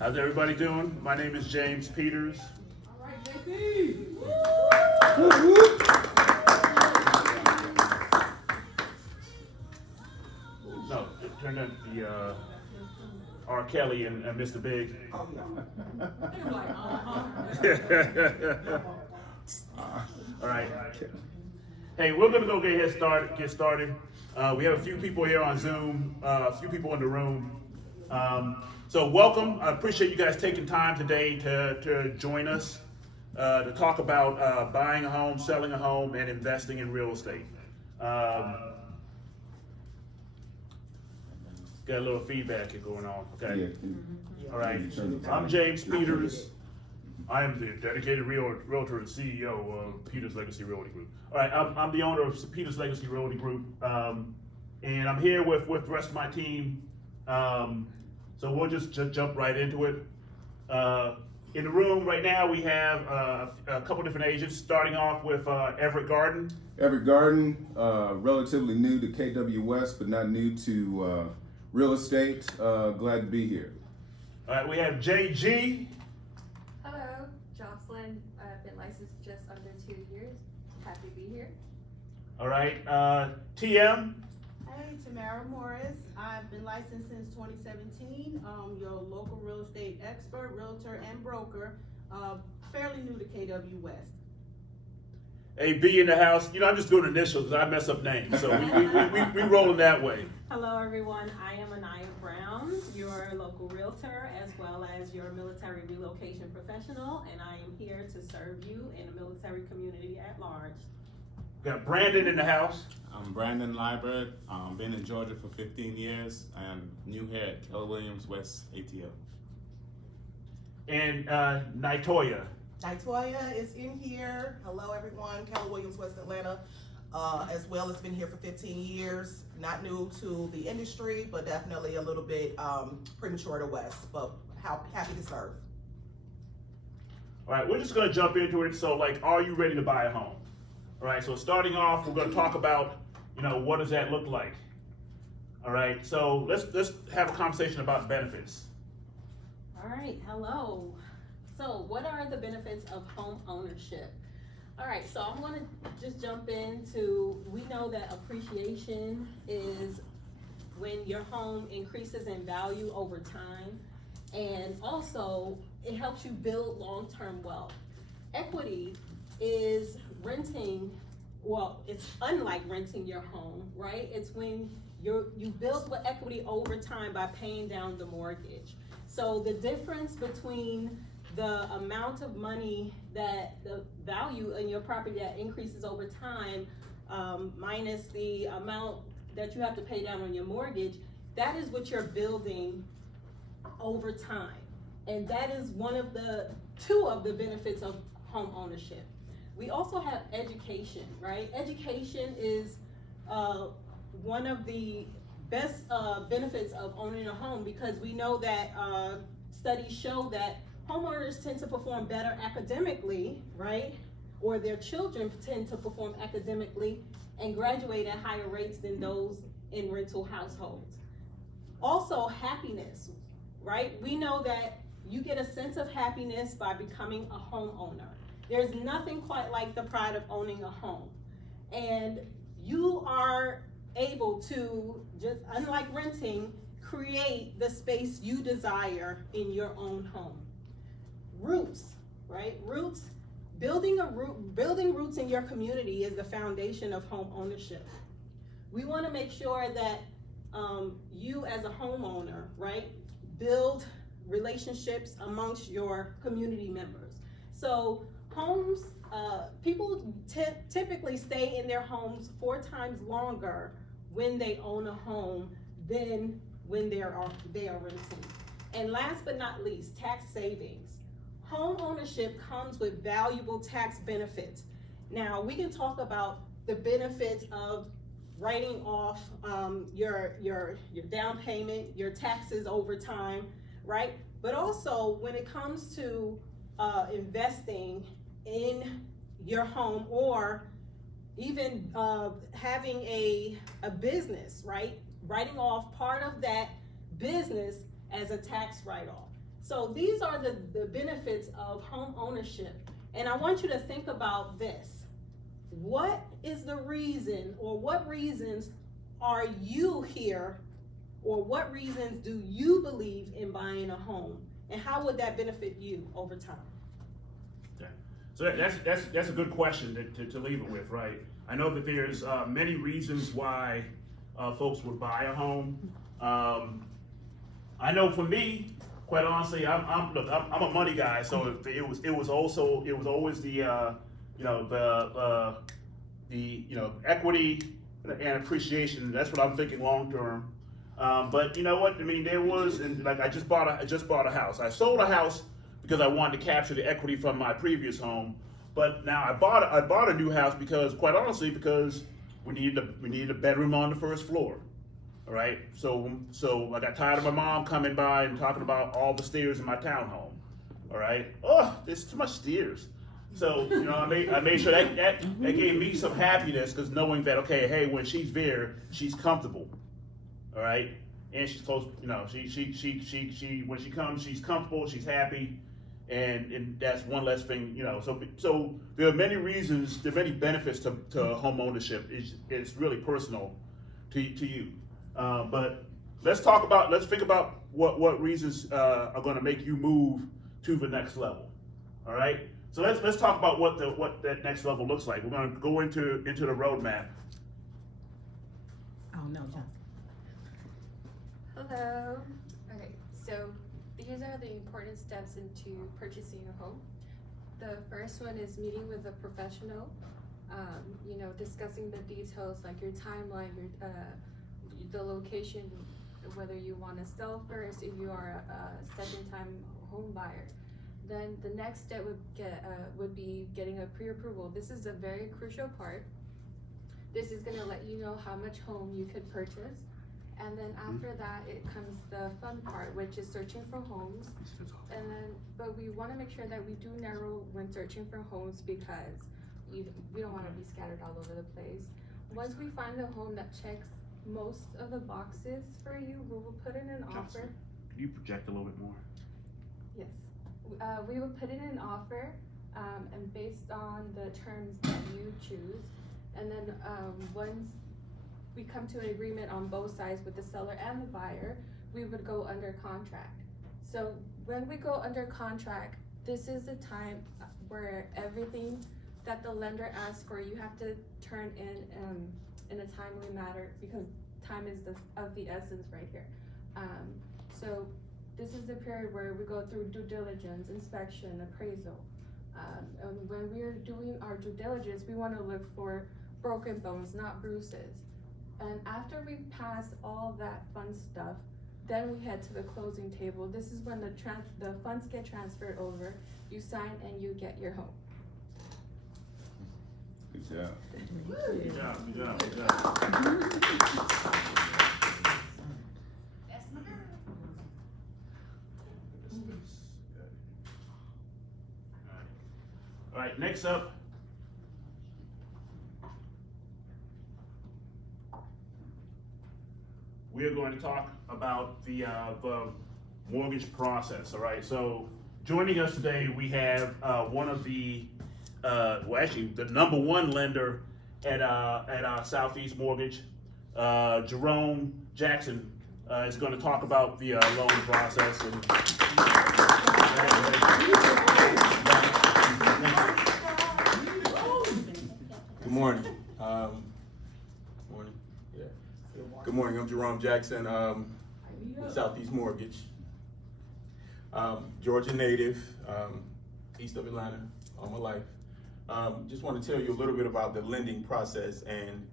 How's everybody doing? My name is James Peters. All right, JP. No, turn on the R. Kelly and Mr. Big. Oh, All right. Hey, we're gonna go get started. We have a few people here on Zoom, a few people in the room. So welcome. I appreciate you guys taking time today to join us to talk about buying a home, selling a home, and investing in real estate. Got a little feedback here going on. Okay. All right. I'm James Peters. I am the dedicated realtor and CEO of Peters Legacy Realty Group. All right, I'm the owner of Peters Legacy Realty Group, and I'm here with the rest of my team. So we'll just jump right into it. In the room right now, we have a couple different agents, starting off with Everett Garden. Everett Garden, relatively new to KW West, but not new to real estate. Glad to be here. All right, we have JG. Hello, Jocelyn. I've been licensed just under 2 years. Happy to be here. All right, TM. Hey, Tamara Morris. I've been licensed since 2017. Your local real estate expert, realtor, and broker. Fairly new to KW West. A B in the house. You know, I'm just doing initials because I mess up names, so we rolling that way. Hello everyone, I am Anaya Brown, your local realtor as well as your military relocation professional, and I am here to serve you in the military community at large. We got Brandon in the house. I'm Brandon Liebert. Been in Georgia for 15 years. I'm new here at Keller Williams West ATL. And Naitoya. Naitoya is in here. Hello, everyone. Keller Williams, West Atlanta, as well as been here for 15 years. Not new to the industry, but definitely a little bit premature to West, but happy to serve. All right, we're just going to jump into it. So, like, are you ready to buy a home? All right, so starting off, we're going to talk about, you know, what does that look like? All right, so let's have a conversation about benefits. All right, hello. So what are the benefits of home ownership? All right, so I'm gonna just jump into, we know that appreciation is when your home increases in value over time, and also it helps you build long-term wealth. Equity is renting, well, it's unlike renting your home, right? It's when you build with equity over time by paying down the mortgage. So the difference between the amount of money that the value in your property that increases over time, minus the amount that you have to pay down on your mortgage, that is what you're building over time. And that is two of the benefits of home ownership. We also have education, right? Education is one of the best benefits of owning a home, because we know that studies show that homeowners tend to perform better academically, right? Or their children tend to perform academically and graduate at higher rates than those in rental households. Also, happiness, right? We know that you get a sense of happiness by becoming a homeowner. There's nothing quite like the pride of owning a home. And you are able to, just unlike renting, create the space you desire in your own home. Roots, right? Roots, building roots in your community is the foundation of home ownership. We want to make sure that you as a homeowner, right, build relationships amongst your community members. So homes, people typically stay in their homes 4 times longer when they own a home than when they are renting. And last but not least, tax savings. Home ownership comes with valuable tax benefits. Now, we can talk about the benefits of writing off your down payment, your taxes over time, right? But also, when it comes to investing in your home, or even having a business, right? Writing off part of that business as a tax write-off. So these are the benefits of home ownership. And I want you to think about this. What is the reason, or what reasons are you here, or what reasons do you believe in buying a home? And how would that benefit you over time? So that's a good question to leave it with, right? I know that there's many reasons why folks would buy a home. I know for me, quite honestly, I'm a money guy, so it was always the equity and appreciation. That's what I'm thinking long term. But you know what? I mean, there was, and like I just bought a house. I sold a house because I wanted to capture the equity from my previous home. But now I bought a new house because, quite honestly, because we needed a bedroom on the first floor. All right. So I got tired of my mom coming by and talking about all the stairs in my townhome. All right. Oh, there's too much stairs. So I made sure that gave me some happiness, because knowing that, okay, hey, when she's there, she's comfortable. All right. And she's close. She when she comes, she's comfortable. She's happy. And that's one less thing, So there are many reasons, there are many benefits to home ownership. It's really personal to you. But let's think about what reasons are going to make you move to the next level. All right. So let's talk about what that next level looks like. We're going to go into the roadmap. Oh, no, Johnson. Hello. Okay, so these are the important steps into purchasing a home. The first one is meeting with a professional, discussing the details like your timeline, the location, whether you want to sell first, if you are a second-time home buyer. Then the next step would be getting a pre-approval. This is a very crucial part. This is going to let you know how much home you could purchase. And then after that, it comes the fun part, which is searching for homes. But we want to make sure that we do narrow when searching for homes, because we don't want to be scattered all over the place. Once we find a home that checks most of the boxes for you, we will put in an offer. Can you project a little bit more? Yes. We will put in an offer, and based on the terms that you choose. And then once we come to an agreement on both sides with the seller and the buyer, we would go under contract. So when we go under contract, this is the time where everything that the lender asks for, you have to turn in a timely manner, because time is of the essence right here. So this is the period where we go through due diligence, inspection, appraisal. And when we're doing our due diligence, we want to look for broken bones, not bruises. And after we pass all that fun stuff, then we head to the closing table. This is when the funds get transferred over, you sign, and you get your home. Good job. Good job. Good job. Good job. That's my girl. All right. Next up. We are going to talk about the mortgage process. All right. So joining us today, we have one of the, the number one lender at Southeast Mortgage, Jerome Jackson, is going to talk about the loan process. And good morning. Good morning. I'm Jerome Jackson, with Southeast Mortgage. Georgia native, east of Atlanta, all my life. Just want to tell you a little bit about the lending process and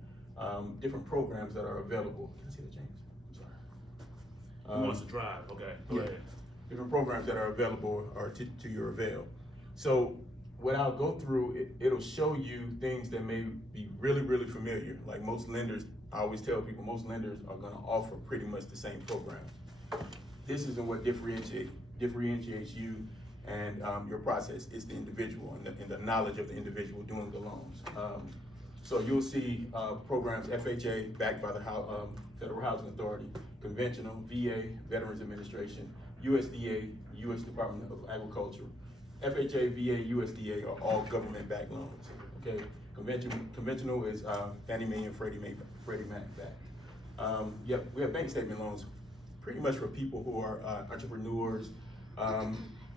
different programs that are available. Can I see that, James? I'm sorry. Who wants to drive? Okay, go ahead. Different programs that are available or to your avail. So what I'll go through, it'll show you things that may be really, really familiar. Like most lenders, I always tell people, most lenders are gonna offer pretty much the same programs. This isn't what differentiates you and your process. It's the individual and the knowledge of the individual doing the loans. So you'll see programs, FHA, backed by the Federal Housing Authority, conventional, VA, Veterans Administration, USDA, U.S. Department of Agriculture. FHA, VA, USDA are all government-backed loans, okay? Conventional is Fannie Mae and Freddie Mac backed. Yep, we have bank statement loans pretty much for people who are entrepreneurs,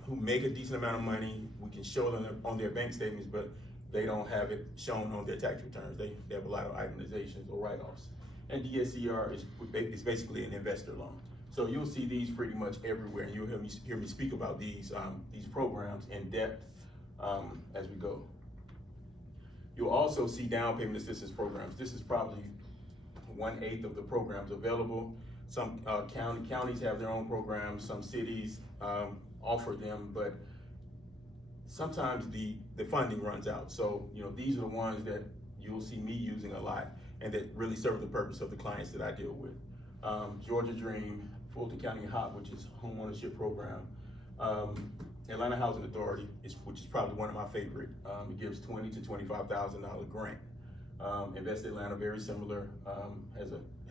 who make a decent amount of money. We can show them on their bank statements, but they don't have it shown on their tax returns. They have a lot of itemizations or write-offs. And DSCR is basically an investor loan. So you'll see these pretty much everywhere, and you'll hear me speak about these programs in depth as we go. You'll also see down payment assistance programs. This is probably 1/8 of the programs available. Some counties have their own programs, some cities offer them, but sometimes the funding runs out. So, these are the ones that you'll see me using a lot and that really serve the purpose of the clients that I deal with. Georgia Dream, Fulton County HOP, which is home ownership program. Atlanta Housing Authority, which is probably one of my favorite. It gives $20,000 to $25,000 grant. Invest Atlanta, very similar,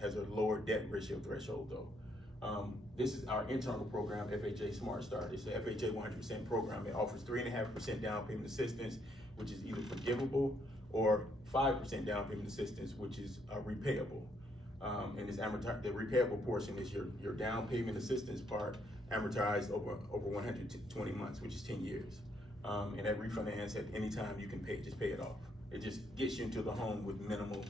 has a lower debt ratio threshold though. This is our internal program, FHA Smart Start. It's the FHA 100% program. It offers 3.5% down payment assistance, which is either forgivable, or 5% down payment assistance, which is repayable. And it's amortized. The repayable portion is your down payment assistance part, amortized over 120 months, which is 10 years. And that refinance at any time you can just pay it off. It just gets you into the home with minimal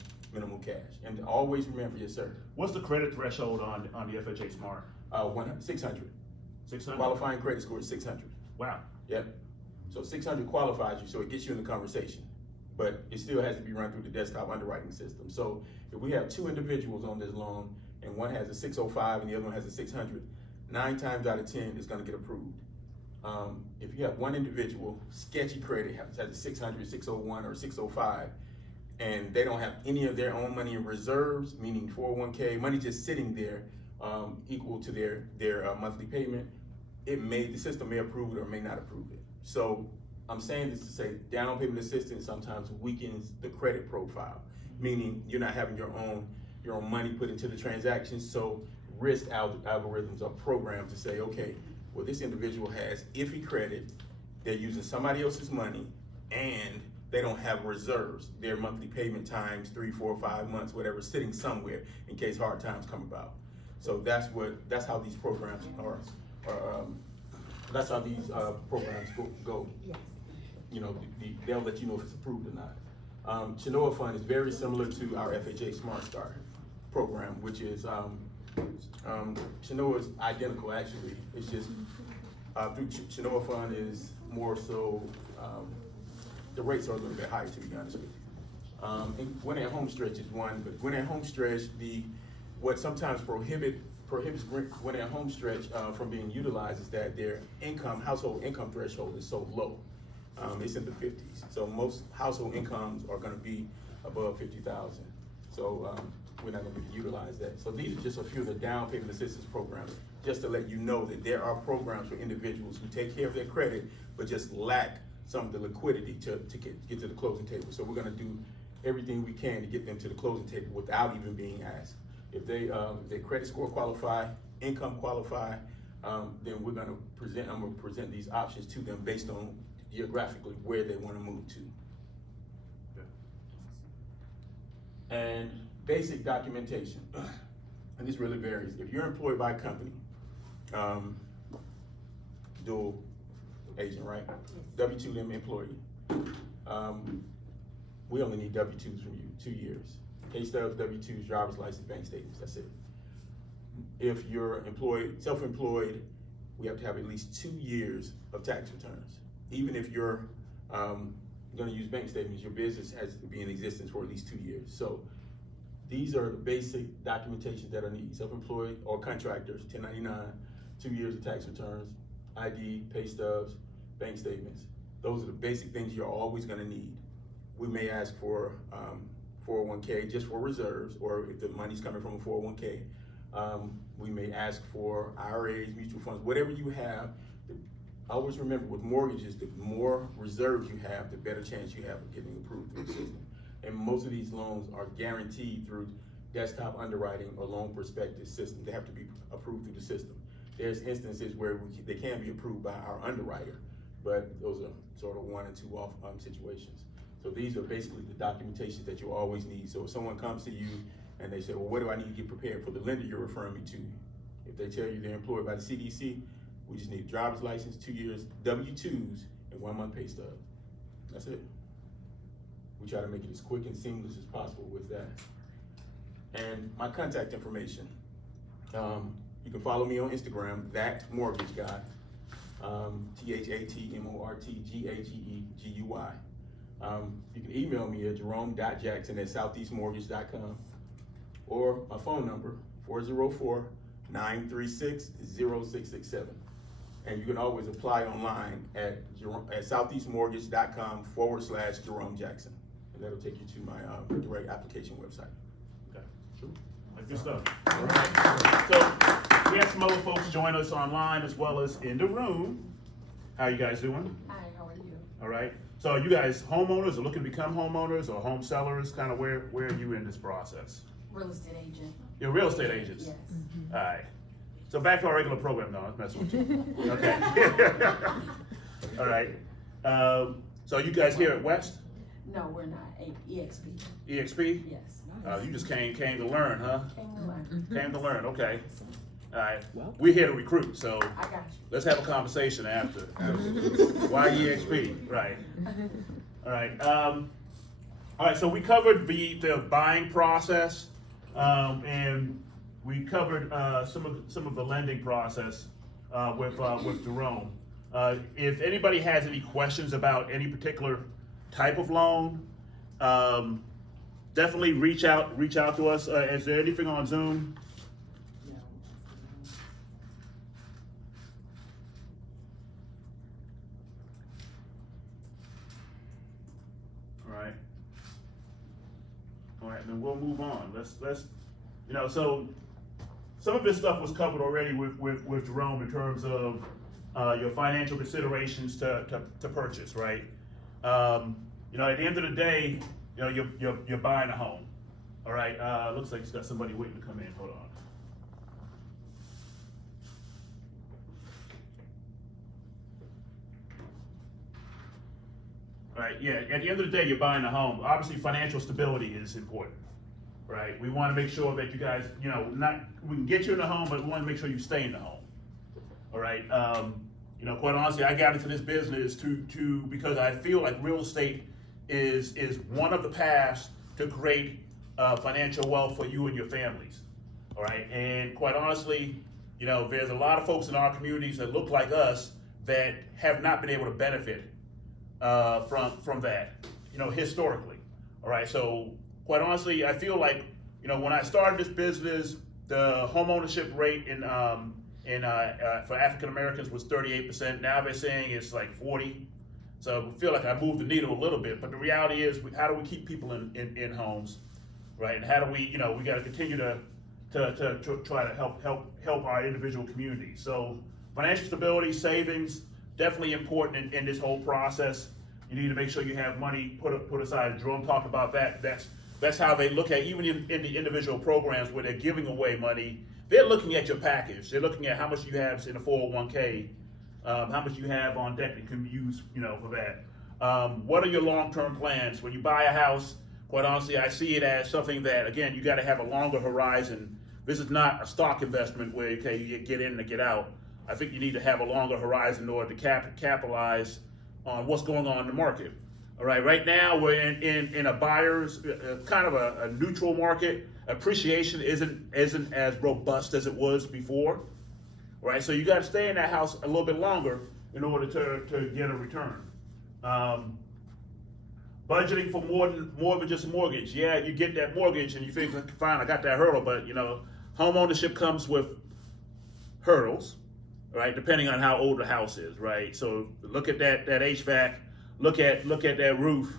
cash. And always remember, yes sir. What's the credit threshold on the FHA Smart? 600. 600? Qualifying credit score is 600. Wow. Yep. So 600 qualifies you, so it gets you in the conversation. But it still has to be run through the desktop underwriting system. So if we have 2 individuals on this loan and one has a 605 and the other one has a 600, 9 times out of 10 is gonna get approved. If you have one individual, sketchy credit, has a 600, 601, or 605, and they don't have any of their own money in reserves, meaning 401k, money just sitting there, equal to their monthly payment, the system may approve it or may not approve it. So I'm saying this to say down payment assistance sometimes weakens the credit profile, meaning you're not having your own money put into the transaction. So risk algorithms are programmed to say, okay, well, this individual has iffy credit, they're using somebody else's money, and they don't have reserves. Their monthly payment times 3, 4, 5 months, whatever, sitting somewhere in case hard times come about. So that's how these programs that's how these programs go. Yes. They'll let you know if it's approved or not. Chenoa Fund is very similar to our FHA Smart Start program, which is, Chenoa is identical actually. It's just, through Chenoa Fund is more so, the rates are a little bit higher, to be honest with you. And Gwinnett Homestretch is one, but Gwinnett Homestretch, what sometimes prohibits Gwinnett Homestretch from being utilized is that their household income threshold is so low. It's in the 50s. So most household incomes are gonna be above 50,000. So we're not gonna utilize that. So these are just a few of the down payment assistance programs, just to let you know that there are programs for individuals who take care of their credit, but just lack some of the liquidity to get to the closing table. So we're gonna do everything we can to get them to the closing table without even being asked. If their credit score qualify, income qualify, then I'm gonna present these options to them based on geographically where they wanna move to. And basic documentation, and this really varies. If you're employed by a company, dual agent, right? W-2 limit employee. We only need W-2s from you, 2 years. Pay stubs, W-2s, driver's license, bank statements, that's it. If you're self-employed, we have to have at least 2 years of tax returns. Even if you're gonna use bank statements, your business has to be in existence for at least 2 years. So these are the basic documentation that are needed. Self-employed or contractors, 1099, 2 years of tax returns, ID, pay stubs, bank statements. Those are the basic things you're always gonna need. We may ask for 401k just for reserves, or if the money's coming from a 401k, we may ask for IRAs, mutual funds, whatever you have. Always remember, with mortgages, the more reserves you have, the better chance you have of getting approved through the system. And most of these loans are guaranteed through desktop underwriting or loan prospectus system. They have to be approved through the system. there's instances where they can be approved by our underwriter, but those are sort of 1 and 2 off situations. So these are basically the documentations that you always need. So if someone comes to you and they say, well, what do I need to get prepared for the lender you're referring me to? If they tell you they're employed by the CDC, we just need a driver's license, 2 years W-2s, and 1 month pay stub. That's it. We try to make it as quick and seamless as possible with that. And my contact information. You can follow me on Instagram, That Mortgage Guy, ThatMortGageGuy. You can email me at jerome.jackson@southeastmortgage.com, or my phone number, 404-936-0667. And you can always apply online at southeastmortgage.com/Jerome Jackson. And that'll take you to my direct application website. Okay, sure. Good stuff. All right. So we have some other folks join us online as well as in the room. How you guys doing? Hi, how are you? All right. So you guys homeowners or looking to become homeowners or home sellers? Kind of where are you in this process? Real estate agent. You're real estate agents? Yes. All right. So back to our regular program. No, I'm messing with you. Okay. All right. So you guys here at West? No, we're not. EXP. EXP? Yes. You just came to learn, huh? Came to learn. Came to learn, okay. All right, we're here to recruit, so I got you. let's have a conversation after. Why EXP, right? All right, so we covered the buying process, and we covered some of the lending process with Jerome. If anybody has any questions about any particular type of loan, definitely reach out to us. Is there anything on Zoom? All right, then we'll move on. Let's so some of this stuff was covered already with Jerome in terms of your financial considerations to purchase, right? At the end of the day, you're buying a home. All right. Looks like it's got somebody waiting to come in. Hold on. All right. Yeah. At the end of the day, you're buying a home. Obviously, financial stability is important, right? We want to make sure that you guys, we can get you in the home, but we want to make sure you stay in the home. All right. Quite honestly, I got into this business because I feel like real estate is one of the paths to create financial wealth for you and your families. All right. And quite honestly, there's a lot of folks in our communities that look like us that have not been able to benefit from that, historically. All right. So quite honestly, I feel like, when I started this business, the home ownership rate for African Americans was 38%. Now they're saying it's like 40. So I feel like I moved the needle a little bit. But the reality is, how do we keep people in homes, right? And how do we, we got to continue to try to help our individual communities. So financial stability, savings, definitely important in this whole process. You need to make sure you have money put aside. Jerome talked about that. That's how they look at, even in the individual programs where they're giving away money, they're looking at your package. They're looking at how much you have in a 401k, how much you have on deck that can be used, for that. What are your long-term plans? When you buy a house, quite honestly, I see it as something that, again, you got to have a longer horizon. This is not a stock investment where, okay, you get in and get out. I think you need to have a longer horizon in order to capitalize on what's going on in the market. All right, right now we're in a buyer's kind of a neutral market. Appreciation isn't as robust as it was before. All right, so you got to stay in that house a little bit longer in order to get a return. Budgeting for more than just a mortgage. Yeah, you get that mortgage and you think, fine, I got that hurdle, but home ownership comes with hurdles, right? Depending on how old the house is, right? So look at that HVAC, look at that roof.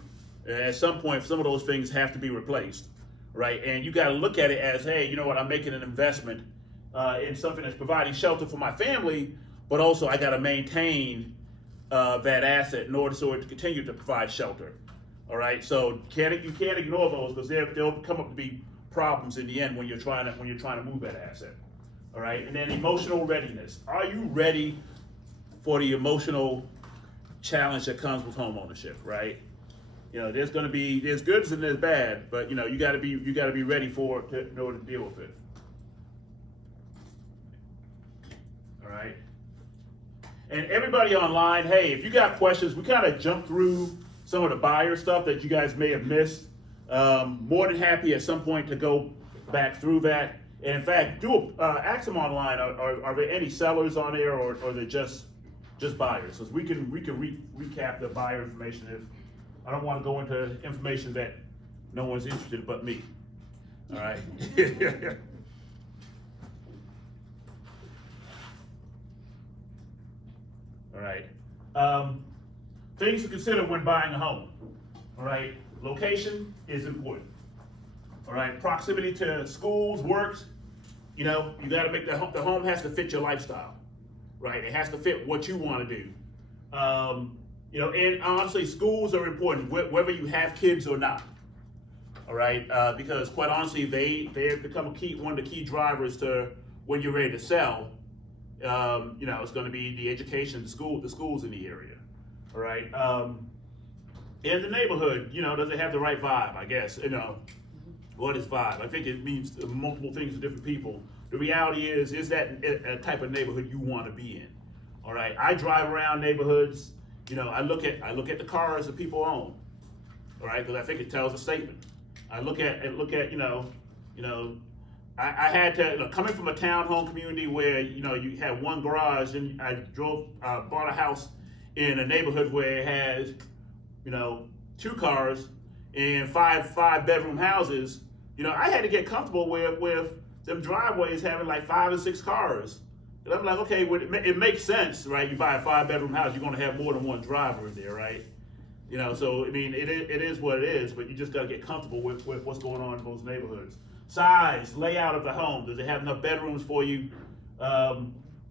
At some point, some of those things have to be replaced, right? And you got to look at it as, hey, you know what? I'm making an investment in something that's providing shelter for my family, but also I got to maintain that asset in order so it to continue to provide shelter. All right, so you can't ignore those because they'll come up to be problems in the end when you're trying to move that asset. all right? And then emotional readiness. Are you ready for the emotional challenge that comes with home ownership, right? You know, there's goods and there's bad, but you know, you gotta be ready for it in order to deal with it. All right. And everybody online, hey, if you got questions, we kind of jumped through some of the buyer stuff that you guys may have missed. More than happy at some point to go back through that. And in fact, ask them online, are there any sellers on there, or are they just buyers? So we can recap the buyer information. If I don't want to go into information that no one's interested but me. All right. All right. Things to consider when buying a home. All right. Location is important. All right. Proximity to schools, works. You know, you got to make the home has to fit your lifestyle. Right. It has to fit what you want to do. You know, and honestly, schools are important, whether you have kids or not. All right. Because quite honestly, they have become one of the key drivers to when you're ready to sell. You know, it's going to be the education, the schools in the area. All right. In the neighborhood, you know, does it have the right vibe? I guess, you know, what is vibe? I think it means multiple things to different people. The reality is that a type of neighborhood you want to be in? All right. I drive around neighborhoods. You know, I look at the cars that people own. All right, because I think it tells a statement. I look at you know. I had to, you know, coming from a townhome community where, you know, you had one garage, and I bought a house in a neighborhood where it has, you know, 2 cars and five bedroom houses. You know, I had to get comfortable with them driveways having like 5 or 6 cars. And I'm like, okay, well, it makes sense, right? You buy a 5-bedroom house, you're going to have more than one driver in there, right? You know, so I mean, it is what it is, but you just got to get comfortable with what's going on in those neighborhoods. Size, layout of the home. Does it have enough bedrooms for you?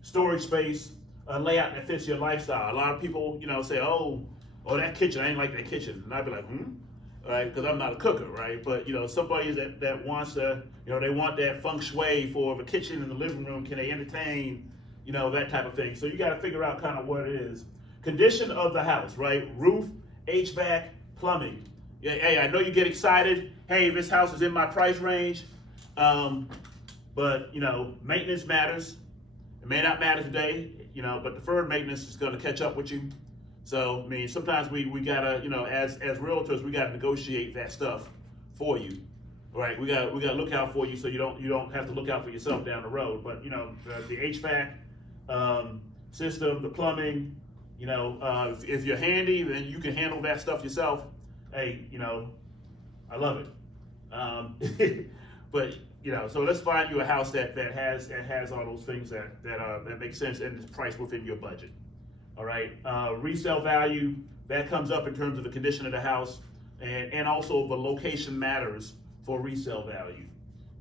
Storage space, layout that fits your lifestyle. A lot of people, you know, say, oh, that kitchen, I ain't like that kitchen. And I'd be like, right? Because I'm not a cooker, right? But, you know, somebody that wants to, you know, they want that feng shui for the kitchen and the living room. Can they entertain, you know, that type of thing? So you got to figure out kind of what it is. Condition of the house, right? Roof, HVAC, plumbing. Yeah, hey, I know you get excited. Hey, this house is in my price range. But, you know, maintenance matters. It may not matter today, you know, but deferred maintenance is going to catch up with you. So, I mean, sometimes we gotta, you know, as realtors, we gotta negotiate that stuff for you, right? We gotta look out for you so you don't have to look out for yourself down the road. But you know, the HVAC system, the plumbing, you know, if you're handy, then you can handle that stuff yourself. Hey, you know, I love it. But you know, so let's find you a house that has all those things that make sense and is priced within your budget. All right, resale value, that comes up in terms of the condition of the house, and also the location matters for resale value.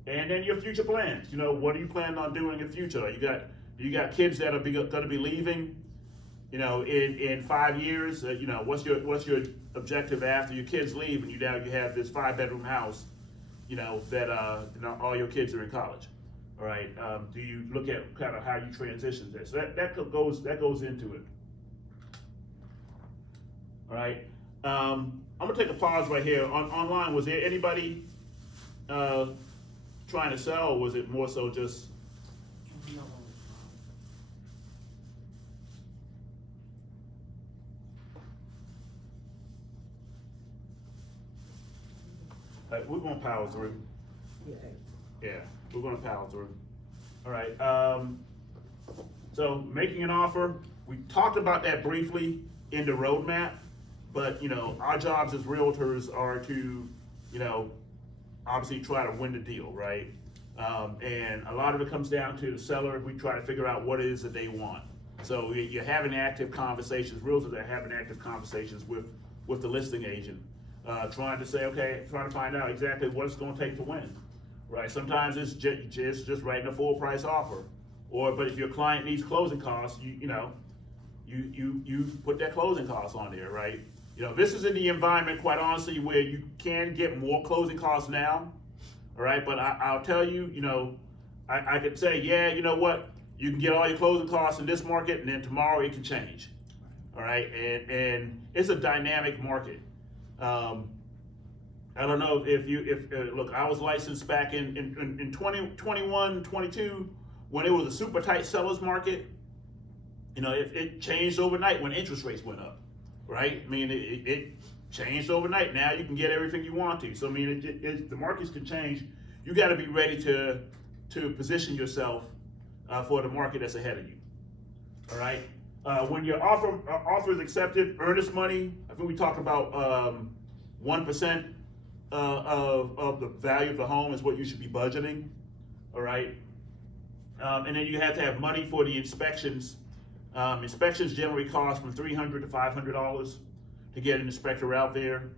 And then your future plans, you know, what are you planning on doing in the future? You got kids that are going to be leaving, you know, in 5 years. You know, what's your objective after your kids leave and you have this 5-bedroom house, you know, that you know, all your kids are in college. All right, do you look at kind of how you transition this? So that goes into it. All right, I'm gonna take a pause right here. Online, was there anybody trying to sell, or was it more so just? All right, we're gonna power through. Yeah, we're gonna power through. All right, so making an offer, we talked about that briefly in the roadmap. But, you know, our jobs as realtors are to, you know, obviously try to win the deal, right? And a lot of it comes down to the seller. We try to figure out what it is that they want. So you're having active conversations, realtors are having active conversations with the listing agent, trying to find out exactly what it's going to take to win, right? Sometimes it's just writing a full price offer. But if your client needs closing costs, you put that closing costs on there, right? You know, this is in the environment, quite honestly, where you can get more closing costs now, all right? But I'll tell you, you know, I could say, yeah, you know what, you can get all your closing costs in this market, and then tomorrow it can change. All right, and it's a dynamic market. I don't know if look, I was licensed back in 2021, 22, when it was a super tight seller's market. You know, it changed overnight when interest rates went up, right? I mean, it changed overnight. Now you can get everything you want to. So I mean, the markets can change. You got to be ready to position yourself for the market that's ahead of you. All right. When your offer is accepted, earnest money. I think we talked about 1% of the value of the home is what you should be budgeting. All right. And then you have to have money for the inspections. Inspections generally cost from $300 to $500 to get an inspector out there,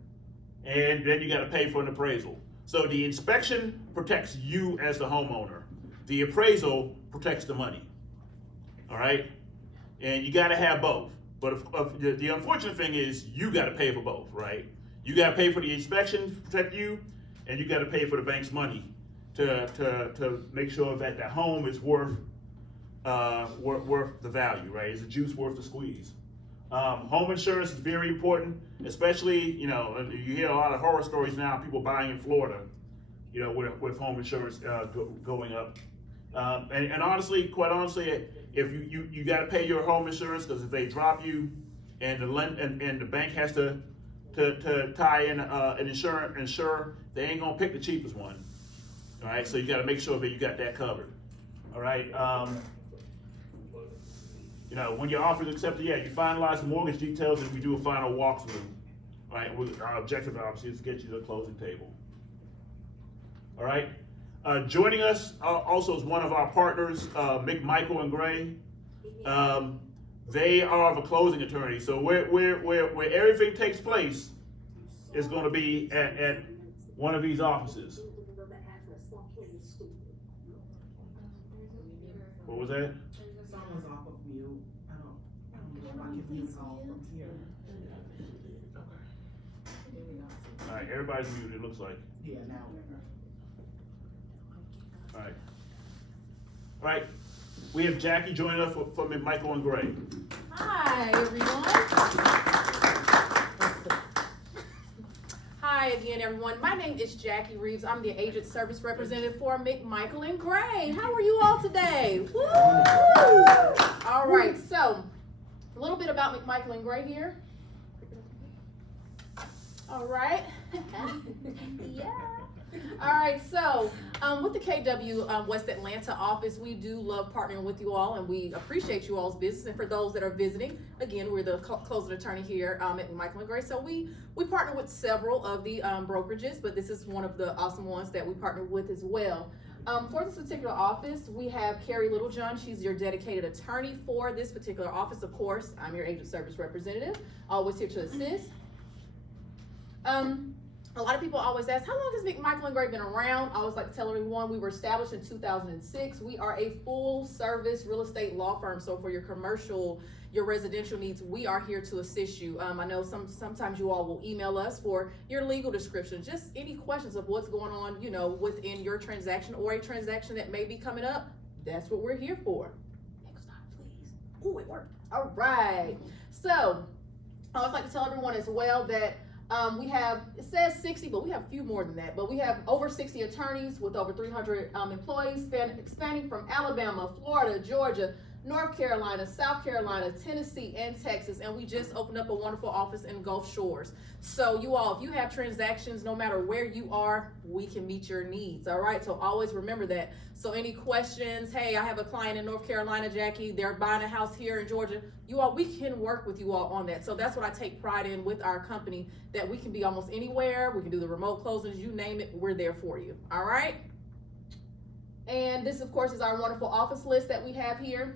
and then you got to pay for an appraisal. So the inspection protects you as the homeowner. The appraisal protects the money. All right, and you got to have both. But the unfortunate thing is you got to pay for both, right? You got to pay for the inspection to protect you, and you got to pay for the bank's money to make sure that the home is worth the value, right? Is the juice worth the squeeze? Home insurance is very important, especially, you know, you hear a lot of horror stories now, people buying in Florida, you know, with home insurance going up. And honestly, quite honestly, if you got to pay your home insurance, because if they drop you and the bank has to tie in an insurer, they ain't gonna pick the cheapest one. All right, so you got to make sure that you got that covered. All right. You know, when your offer is accepted, yeah, you finalize the mortgage details and we do a final walkthrough. All right, our objective obviously is to get you to the closing table. All right. Joining us also is one of our partners, McMichael and Gray. They are the closing attorney. So where everything takes place is going to be at one of these offices. What was that? Someone's off of mute. I don't know if I can mute all from here. All right, everybody's muted, it looks like. Yeah, now. All right. All right, we have Jackie joining us from McMichael and Gray. Hi, everyone. Hi again, everyone. My name is Jackie Reeves. I'm the agent service representative for McMichael and Gray. How are you all today? Woo! All right, so a little bit about McMichael and Gray here. All right. Yeah. All right, so with the KW West Atlanta office, we do love partnering with you all, and we appreciate you all's business. And for those that are visiting, again, we're the closing attorney here at McMichael and Gray. So we partner with several of the brokerages, but this is one of the awesome ones that we partner with as well. For this particular office, we have Carrie Littlejohn. She's your dedicated attorney for this particular office. Of course, I'm your agent service representative, always here to assist. A lot of people always ask, how long has McMichael and Gray been around? I always like to tell everyone we were established in 2006. We are a full service real estate law firm. So for your commercial, your residential needs, we are here to assist you. I know sometimes you all will email us for your legal description, just any questions of what's going on, you know, within your transaction or a transaction that may be coming up. That's what we're here for. Next slide, please. Oh, it worked. All right. So I always like to tell everyone as well that we have, it says 60, but we have a few more than that. But we have over 60 attorneys with over 300 employees spanning from Alabama, Florida, Georgia, North Carolina, South Carolina, Tennessee, and Texas. And we just opened up a wonderful office in Gulf Shores. So you all, if you have transactions, no matter where you are, we can meet your needs. All right, so always remember that. So any questions, hey, I have a client in North Carolina, Jackie, they're buying a house here in Georgia. You all, we can work with you all on that. So that's what I take pride in with our company, that we can be almost anywhere. We can do the remote closings, you name it, we're there for you. All right. And this, of course, is our wonderful office list that we have here.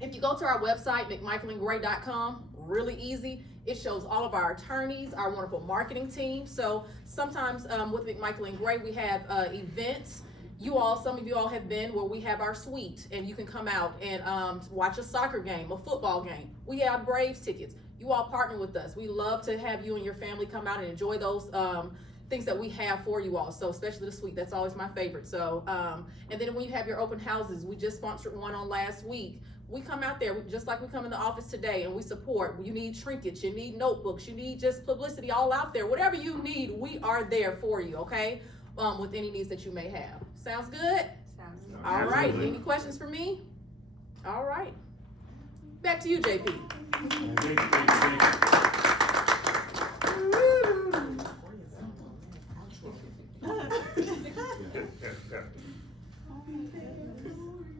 If you go to our website, McMichaelandGray.com, really easy. It shows all of our attorneys, our wonderful marketing team. So sometimes with McMichael and Gray, we have events. Some of you all have been where we have our suite, and you can come out and watch a soccer game, a football game. We have Braves tickets. You all partner with us. We love to have you and your family come out and enjoy those things that we have for you all. So especially the suite, that's always my favorite. So, and then when you have your open houses, we just sponsored one on last week. We come out there, just like we come in the office today, and we support. You need trinkets, you need notebooks, you need just publicity all out there. Whatever you need, we are there for you, okay? With any needs that you may have. Sounds good? Sounds good. All right, Absolutely. any questions for me? All right. Back to you, JP.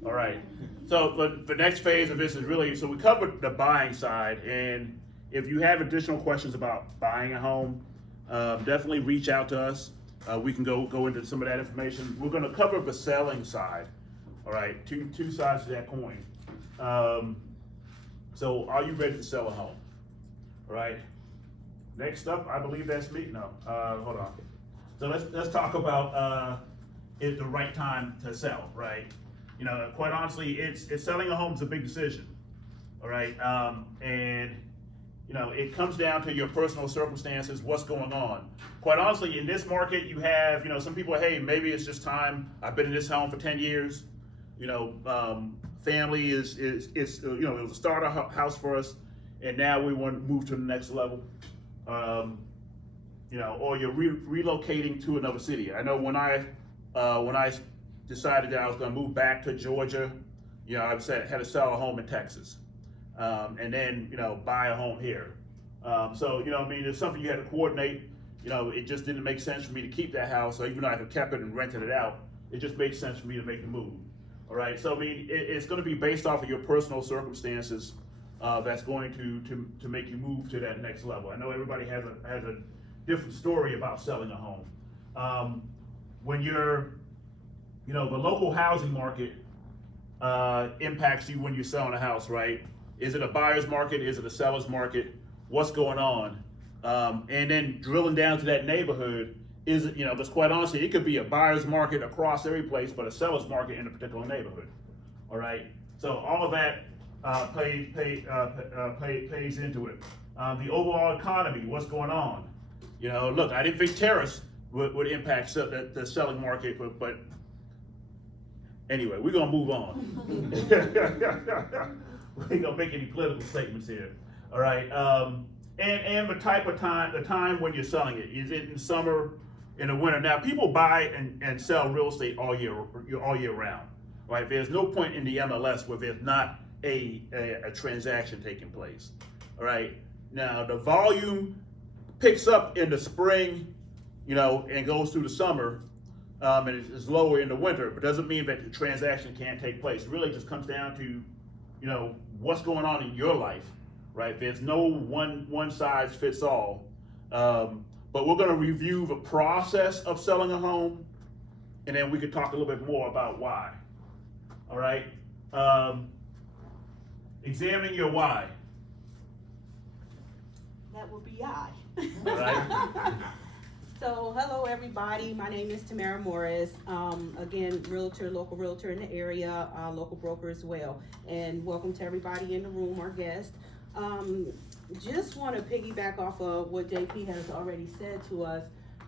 All right. So the next phase of this is really, so we covered the buying side, and if you have additional questions about buying a home, definitely reach out to us. We can go into some of that information. We're gonna cover the selling side. All right, two sides to that coin. So are you ready to sell a home? All right. Next up, I believe that's me. No, hold on. So let's talk about is the right time to sell, right? You know, quite honestly, it's selling a home is a big decision, all right? And you know, it comes down to your personal circumstances, what's going on. Quite honestly, in this market, you have, you know, some people, hey, maybe it's just time. I've been in this home for 10 years. You know, family is you know, it was a starter house for us, and now we want to move to the next level. You know, or you're relocating to another city. I know when I decided that I was going to move back to Georgia, you know, I had to sell a home in Texas, and then, you know, buy a home here. So, you know, I mean, it's something you had to coordinate. You know, it just didn't make sense for me to keep that house. So even though I had kept it and rented it out, it just made sense for me to make the move. All right. So I mean, it's going to be based off of your personal circumstances. That's going to make you move to that next level. I know everybody has a different story about selling a home. When you're, you know, the local housing market impacts you when you're selling a house, right? Is it a buyer's market? Is it a seller's market? What's going on? And then drilling down to that neighborhood, is it, you know, because quite honestly, it could be a buyer's market across every place, but a seller's market in a particular neighborhood. All right. So all of that plays into it. The overall economy, what's going on? You know, look, I didn't think tariffs would impact the selling market, but anyway, we're gonna move on. We ain't gonna make any political statements here. All right. And the type of time, the time when you're selling it. Is it in summer, in the winter? Now, people buy and sell real estate all year round. Right? There's no point in the MLS where there's not a transaction taking place. All right. Now, the volume picks up in the spring, you know, and goes through the summer, and it's lower in the winter, but doesn't mean that the transaction can't take place. It really just comes down to, you know, what's going on in your life, right? There's no one size fits all, but we're going to review the process of selling a home, and then we could talk a little bit more about why. All right. Examine your why. That would be I. All right. So, hello everybody, my name is Tamara Morris. Again, local realtor in the area, local broker as well. And welcome to everybody in the room, our guest. Just want to piggyback off of what JP has already said to us.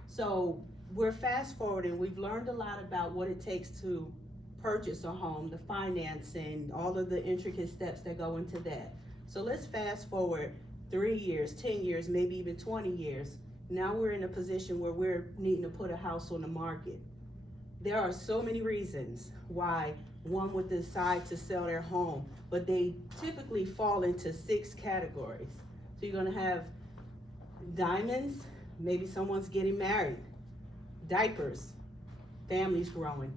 So, we're fast forwarding, we've learned a lot about what it takes to purchase a home, the financing, all of the intricate steps that go into that. So let's fast forward 3 years, 10 years, maybe even 20 years. Now we're in a position where we're needing to put a house on the market. There are so many reasons why one would decide to sell their home, but they typically fall into 6 categories. So you're gonna have diamonds, maybe someone's getting married, diapers, families growing,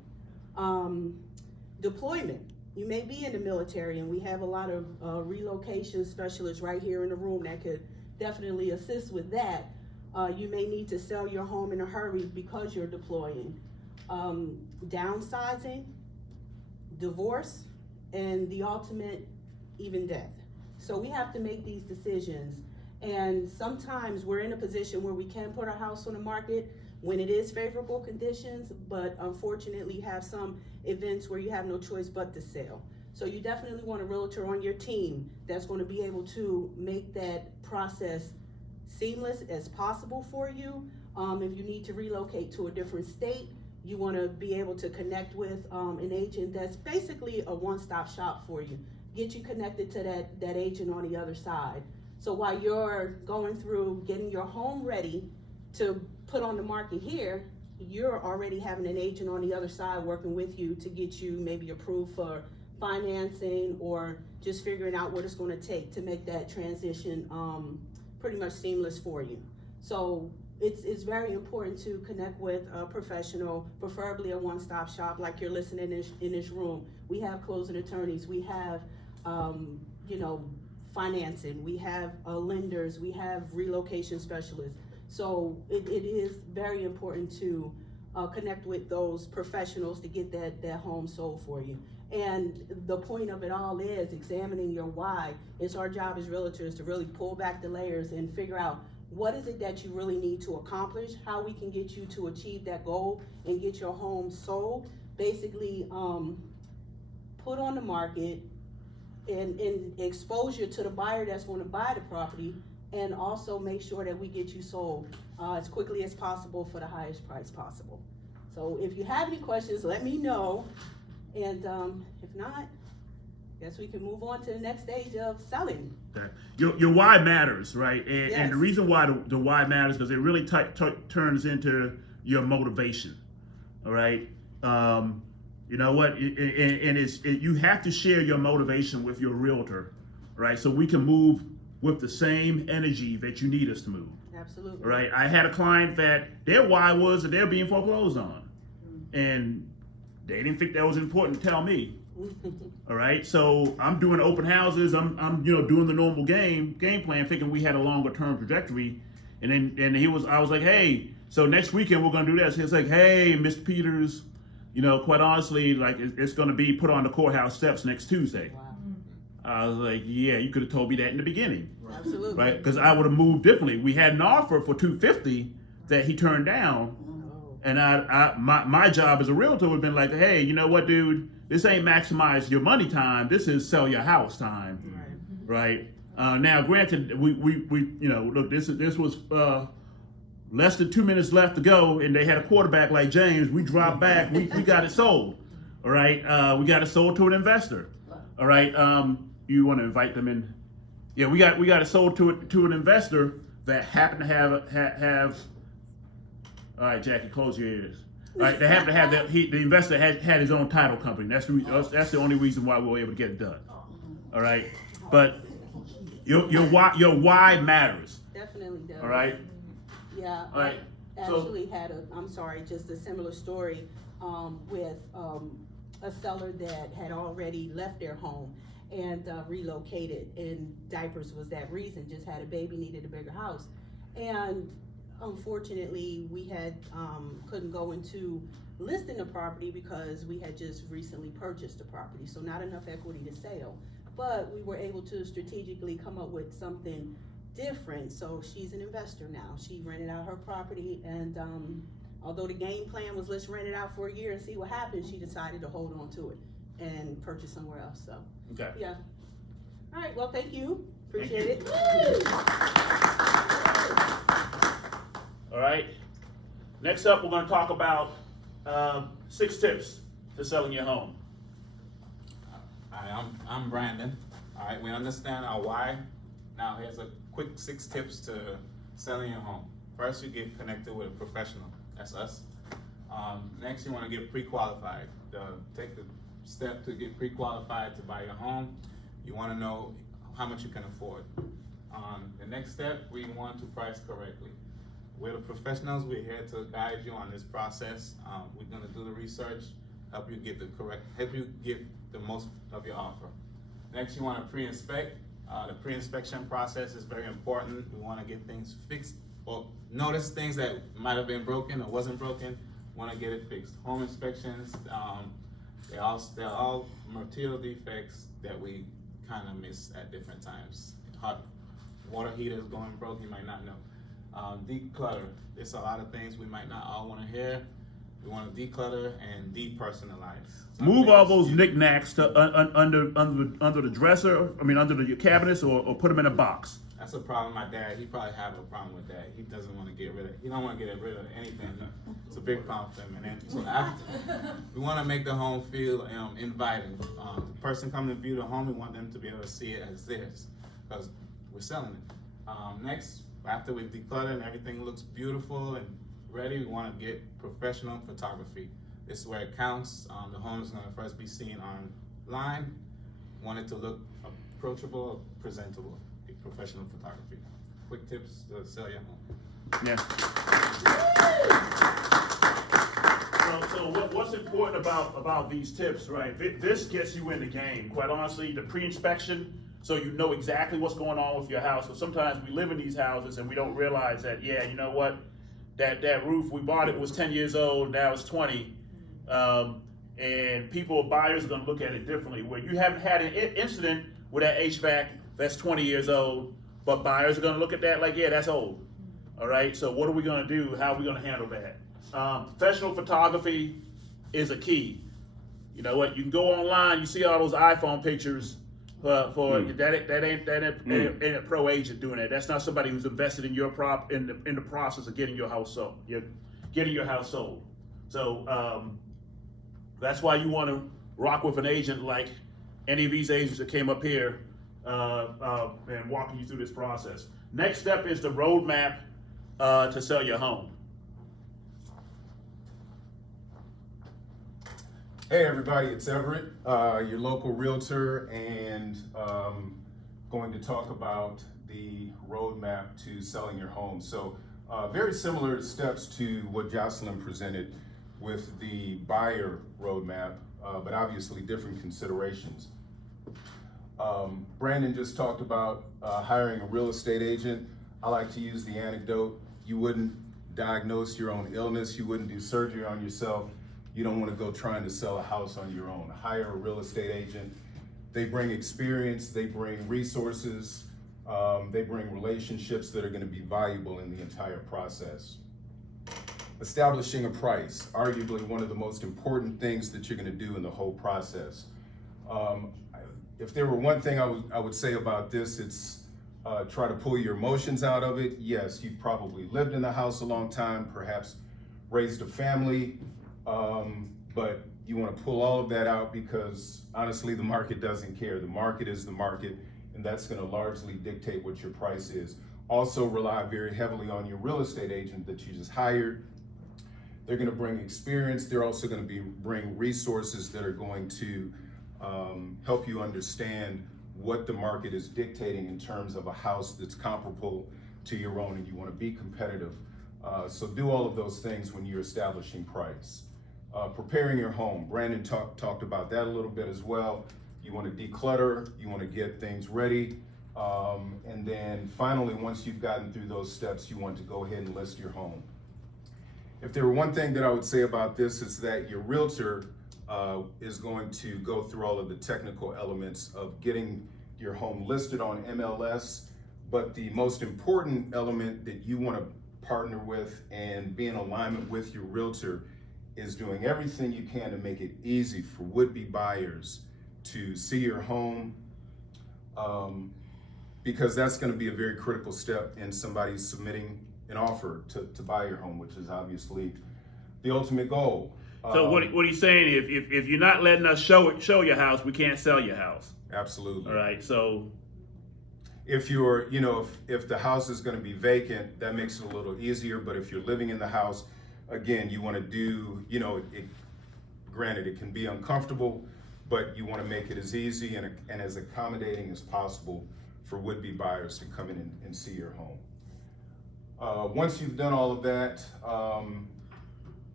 deployment. You may be in the military, and we have a lot of relocation specialists right here in the room that could definitely assist with that. You may need to sell your home in a hurry because you're deploying. Downsizing, divorce, and the ultimate, even death. So we have to make these decisions. And sometimes we're in a position where we can put our house on the market when it is favorable conditions, but unfortunately have some events where you have no choice but to sell. So you definitely want a realtor on your team that's going to be able to make that process seamless as possible for you. If you need to relocate to a different state, you want to be able to connect with an agent that's basically a one-stop shop for you. Get you connected to that agent on the other side. So while you're going through getting your home ready to put on the market here, you're already having an agent on the other side working with you to get you maybe approved for financing or just figuring out what it's going to take to make that transition pretty much seamless for you. So it's very important to connect with a professional, preferably a one-stop shop like you're listening in this room. We have closing attorneys, we have financing, we have lenders, we have relocation specialists. So it is very important to connect with those professionals to get that home sold for you. And the point of it all is examining your why. It's our job as realtors to really pull back the layers and figure out what is it that you really need to accomplish, how we can get you to achieve that goal and get your home sold. Basically, put on the market and exposure to the buyer that's going to buy the property, and also make sure that we get you sold as quickly as possible for the highest price possible. So if you have any questions, let me know. And if not, guess we can move on to the next stage of selling. Okay. Your why matters, right? And, Yes. and the reason why the why matters because it really turns into your motivation. All right. You know what? You have to share your motivation with your realtor, right? So we can move with the same energy that you need us to move. Absolutely. Right. I had a client that their why was that they're being foreclosed on, and they didn't think that was important to tell me. All right. So I'm doing open houses. I'm doing the normal game plan, thinking we had a longer term trajectory, and then I was like, hey, so next weekend we're gonna do this. He was like, hey, Mr. Peters, quite honestly, like it's gonna be put on the courthouse steps next Tuesday. Wow. I was like, yeah, you could have told me that in the beginning. Absolutely. Right, because I would have moved differently. We had an offer for $250 that he turned down, and my job as a realtor would have been like, hey, you know what, dude, this ain't maximize your money time. This is sell your house time, right? Now, granted, we look, this was less than 2 minutes left to go, and they had a quarterback like James. We dropped back. We got it sold. All right, we got it sold to an investor. All right, you want to invite them in? Yeah, we got it sold to an investor that happened to have. All right, Jackie, close your ears. All right, they happen to have the investor had his own title company. That's the only reason why we were able to get it done. All right, but your why matters. Definitely does. All right. Yeah. All right. I actually had just a similar story with a seller that had already left their home and relocated, and diapers was that reason, just had a baby, needed a bigger house. And unfortunately, we had couldn't go into listing the property because we had just recently purchased the property, so not enough equity to sell. But we were able to strategically come up with something different. So she's an investor now. She rented out her property, and although the game plan was let's rent it out for a year and see what happens, she decided to hold on to it and purchase somewhere else. So Okay. yeah. All right, well, thank you. Appreciate it. All right. Next up, we're going to talk about 6 tips to selling your home. Hi, I'm Brandon. All right, we understand our why. Now here's a quick 6 tips to selling your home. First, you get connected with a professional. That's us. Next, you want to get pre-qualified. Take the step to get pre-qualified to buy your home. You want to know how much you can afford. The next step, we want to price correctly. We're the professionals. We're here to guide you on this process. We're going to do the research, help you get the most of your offer. Next, you want to pre-inspect. The pre-inspection process is very important. We want to get things fixed or notice things that might have been broken or wasn't broken. Want to get it fixed. Home inspections, they're all material defects that we kind of miss at different times. Hot water heaters going broke, you might not know. Declutter. There's a lot of things we might not all want to hear. We want to declutter and depersonalize. Move all those knickknacks to under the dresser. I mean, under your cabinets, or put them in a box. That's a problem. My dad, he probably have a problem with that. He doesn't want to get rid of. He don't want to get rid of anything. It's a big problem for him. And then so after, we want to make the home feel inviting. The person coming to view the home, we want them to be able to see it as theirs, because we're selling it. Next, after we've decluttered and everything looks beautiful and ready, we want to get professional photography. This is where it counts. The home is going to first be seen online. Want it to look approachable, presentable. Professional photography. Quick tips to sell your home. Yeah. So what's important about these tips, right? This gets you in the game. Quite honestly, the pre-inspection, so you know exactly what's going on with your house. So sometimes we live in these houses and we don't realize that, yeah, you know what, that roof, we bought it was 10 years old, now it's 20. And buyers are gonna look at it differently. Where you haven't had an incident with that HVAC that's 20 years old, but buyers are gonna look at that like, yeah, that's old. All right, so what are we gonna do? How are we gonna handle that? Professional photography is a key. You know what, you can go online, you see all those iPhone pictures, that ain't a pro agent doing that. That's not somebody who's invested in your in the process of getting your house sold. You're getting your house sold. So that's why you wanna rock with an agent like any of these agents that came up here and walking you through this process. Next step is the roadmap to sell your home. Hey everybody, it's Everett, your local realtor, and going to talk about the roadmap to selling your home. So very similar steps to what Jocelyn presented with the buyer roadmap, but obviously different considerations. Brandon just talked about hiring a real estate agent. I like to use the anecdote. You wouldn't diagnose your own illness. You wouldn't do surgery on yourself. You don't want to go trying to sell a house on your own. Hire a real estate agent. They bring experience, they bring resources, they bring relationships that are going to be valuable in the entire process. Establishing a price, arguably one of the most important things that you're going to do in the whole process. If there were one thing I would say about this, it's try to pull your emotions out of it. Yes, you've probably lived in the house a long time, perhaps raised a family, but you want to pull all of that out because honestly, the market doesn't care. The market is the market, and that's going to largely dictate what your price is. Also rely very heavily on your real estate agent that you just hired. They're going to bring experience. They're also going to bring resources that are going to help you understand what the market is dictating in terms of a house that's comparable to your own, and you want to be competitive. So do all of those things when you're establishing price. Preparing your home. Brandon talked about that a little bit as well. You want to declutter, you want to get things ready, and then finally, once you've gotten through those steps, you want to go ahead and list your home. If there were one thing that I would say about this, is that your realtor is going to go through all of the technical elements of getting your home listed on MLS, but the most important element that you want to partner with and be in alignment with your realtor is doing everything you can to make it easy for would-be buyers to see your home, because that's going to be a very critical step in somebody submitting an offer to buy your home, which is obviously the ultimate goal. So what he's saying, if you're not letting us show your house, we can't sell your house. Absolutely. All right. So if you're, if the house is going to be vacant, that makes it a little easier. But if you're living in the house, again, you want to do, granted, it can be uncomfortable, but you want to make it as easy and as accommodating as possible for would-be buyers to come in and see your home. Once you've done all of that,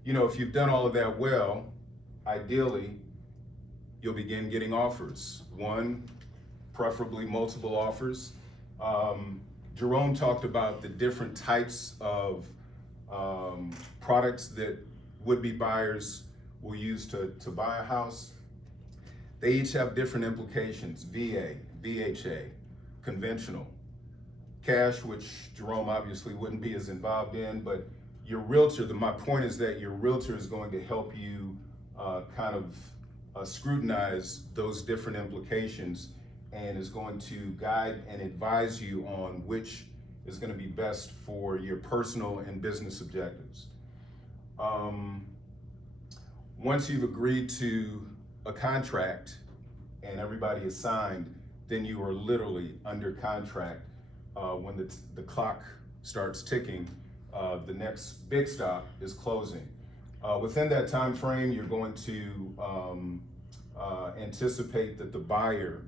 if you've done all of that well, ideally, you'll begin getting offers. One, preferably multiple offers. Jerome talked about the different types of products that would-be buyers will use to buy a house. They each have different implications: VA, VHA, conventional, cash, which Jerome obviously wouldn't be as involved in, but your realtor, my point is that your realtor is going to help you scrutinize those different implications and is going to guide and advise you on which is going to be best for your personal and business objectives. Once you've agreed to a contract and everybody is signed, then you are literally under contract. When the clock starts ticking, the next big stop is closing. Within that time frame, you're going to anticipate that the buyer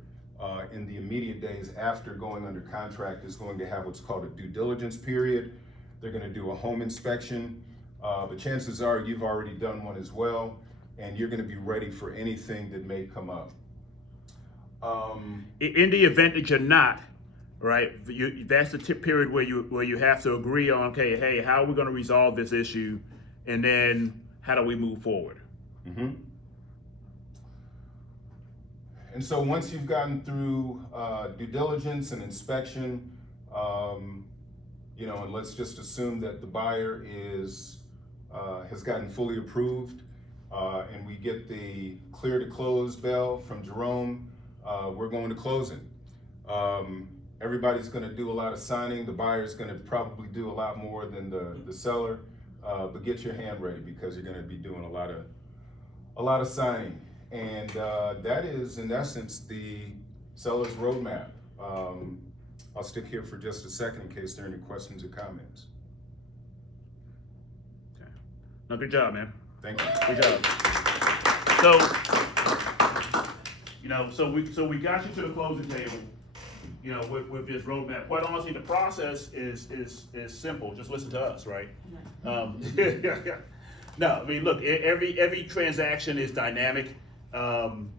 in the immediate days after going under contract is going to have what's called a due diligence period. They're going to do a home inspection, but chances are you've already done one as well, and you're going to be ready for anything that may come up. In the event that you're not, right, that's the tip period where you have to agree on, okay, hey, how are we going to resolve this issue, and then how do we move forward? Mm-hmm. And so once you've gotten through due diligence and inspection, and let's just assume that the buyer has gotten fully approved, and we get the clear to close bell from Jerome, we're going to closing. Everybody's going to do a lot of signing. The buyer's going to probably do a lot more than the seller, but get your hand ready because you're going to be doing a lot of signing. And that is, in essence, the seller's roadmap. I'll stick here for just a second in case there are any questions or comments. Okay. No, good job, man. Thank you. Good job. So we got you to the closing table, with this roadmap. Quite honestly, the process is simple. Just listen to us, right? No, I mean, look, every transaction is dynamic. And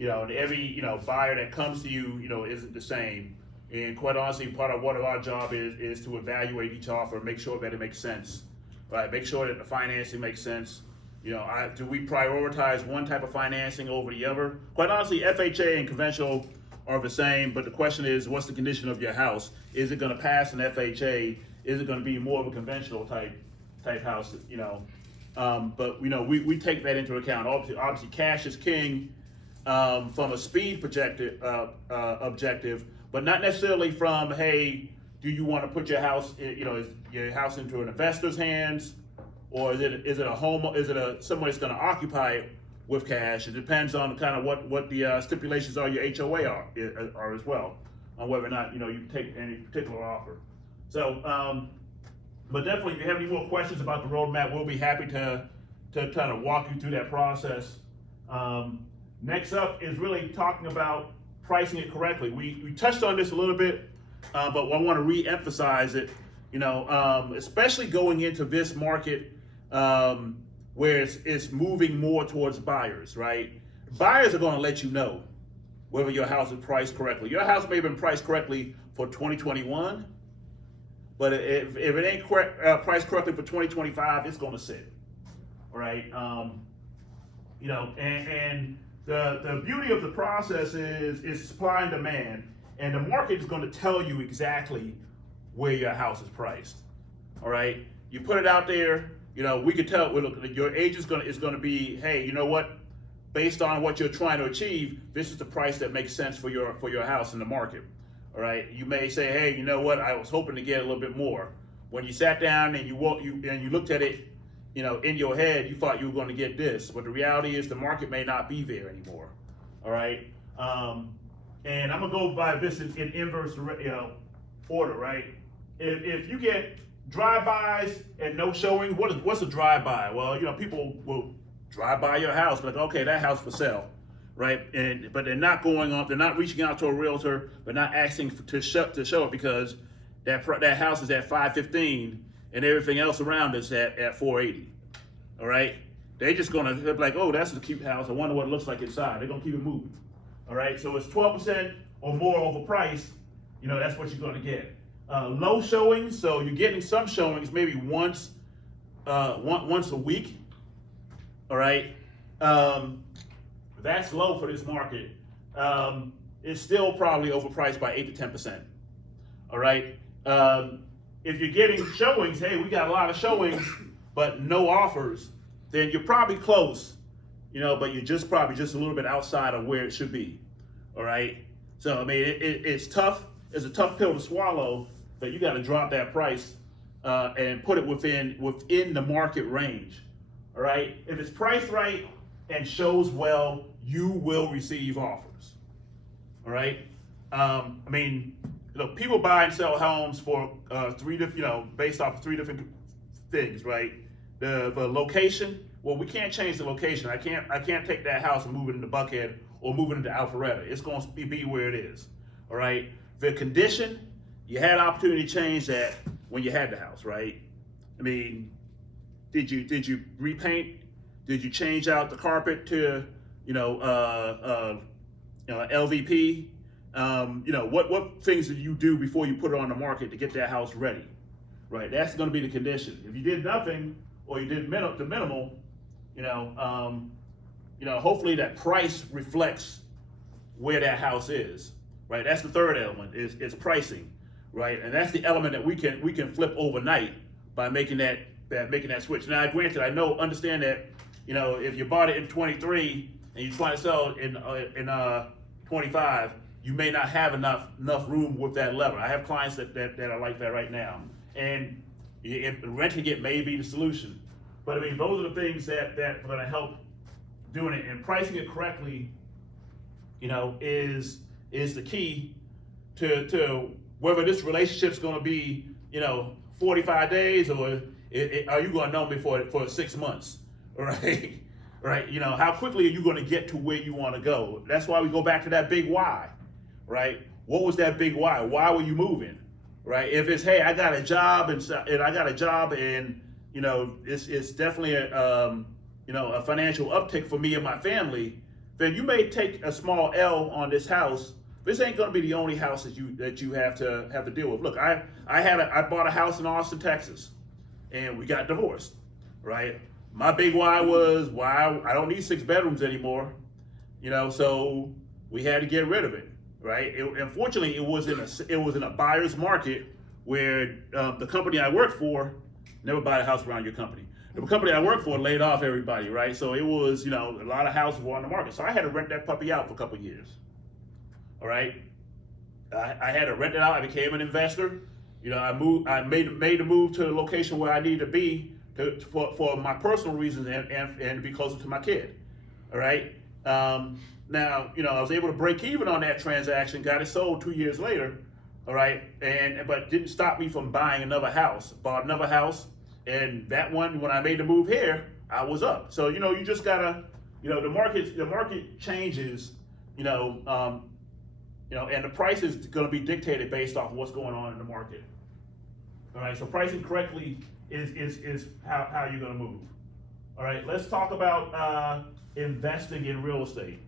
every buyer that comes to you, isn't the same. And quite honestly, part of what our job is to evaluate each offer, make sure that it makes sense, right? Make sure that the financing makes sense. Do we prioritize one type of financing over the other? Quite honestly, FHA and conventional are the same, but the question is, what's the condition of your house? Is it going to pass an FHA? Is it going to be more of a conventional type house? But we take that into account. Obviously, cash is king from a speed objective, but not necessarily from, hey, do you want to put your house, is your house into an investor's hands, or is it a home? Is it someone that's going to occupy it with cash? It depends on kind of what the stipulations are your HOA are as well, on whether or not you take any particular offer. So. But definitely, if you have any more questions about the roadmap, we'll be happy to kind of walk you through that process. Next up is really talking about pricing it correctly. We touched on this a little bit, but I want to re-emphasize it. Especially going into this market where it's moving more towards buyers, right? Buyers are going to let you know whether your house is priced correctly. Your house may have been priced correctly for 2021. But if it ain't priced correctly for 2025, it's going to sit, all right? And the beauty of the process is supply and demand, and the market is going to tell you exactly where your house is priced, all right? You put it out there, we can tell. Look, your agent is going to be, hey, you know what? Based on what you're trying to achieve, this is the price that makes sense for your house in the market. All right, you may say, hey, you know what? I was hoping to get a little bit more. When you sat down and you looked at it, in your head, you thought you were going to get this, but the reality is the market may not be there anymore. All right, and I'm gonna go by this in inverse, order, right? If you get drive-bys and no showing, what's a drive-by? Well, people will drive by your house, like, okay, that house for sale. Right, but they're not they're not reaching out to a realtor, but not asking to show it because that house is at 515 and everything else around is at 480. All right, they're be like, oh, that's a cute house. I wonder what it looks like inside. They're gonna keep it moving. All right, so it's 12% or more overpriced. That's what you're gonna get. Low showings, so you're getting some showings maybe once a week. All right. That's low for this market. It's still probably overpriced by 8 to 10%. All right. If you're getting showings, hey, we got a lot of showings, but no offers, then you're probably close, but you're probably just a little bit outside of where it should be. All right. So I mean, it's tough. It's a tough pill to swallow, but you got to drop that price and put it within the market range. All right. If it's priced right and shows well, you will receive offers. All right. I mean, look, people buy and sell homes for three different, based off of three different things, right? The location. Well, we can't change the location. I can't take that house and move it into Buckhead or move it into Alpharetta. It's going to be where it is. All right. The condition, you had opportunity to change that when you had the house, right? I mean, did you repaint? Did you change out the carpet to LVP? What things did you do before you put it on the market to get that house ready? Right, that's going to be the condition. If you did nothing or you did the minimal, hopefully that price reflects where that house is. Right, that's the third element is pricing. Right, and that's the element that we can flip overnight by making that switch. Now, granted, understand that if you bought it in 23 and you're trying to sell it in 25, you may not have enough room with that lever. I have clients that are like that right now, and renting it may be the solution. But I mean, those are the things that are going to help doing it, and pricing it correctly, is the key to whether this relationship's going to be 45 days or are you going to know me for 6 months, right? Right? How quickly are you going to get to where you want to go? That's why we go back to that big why, right? What was that big why? Why were you moving, right? If it's, hey, I got a job and it's definitely a financial uptick for me and my family, then you may take a small L on this house. This ain't going to be the only house that you have to deal with. Look, I bought a house in Austin, Texas, and we got divorced, right? My big why was why I don't need 6 bedrooms anymore, so we had to get rid of it, right? Unfortunately, it was in a buyer's market where the company I worked for never buy a house around your company. The company I worked for laid off everybody, right? So it was, a lot of houses were on the market. So I had to rent that puppy out for a couple of years. All right, I had to rent it out. I became an investor. I made the move to the location where I needed to be for my personal reasons and to be closer to my kid. All right. Now, I was able to break even on that transaction. Got it sold 2 years later. All right, but didn't stop me from buying another house. Bought another house, and that one, when I made the move here, I was up. So you just gotta, the market changes. And the price is going to be dictated based off of what's going on in the market. All right, so pricing correctly is how you're going to move. All right, let's talk about investing in real estate.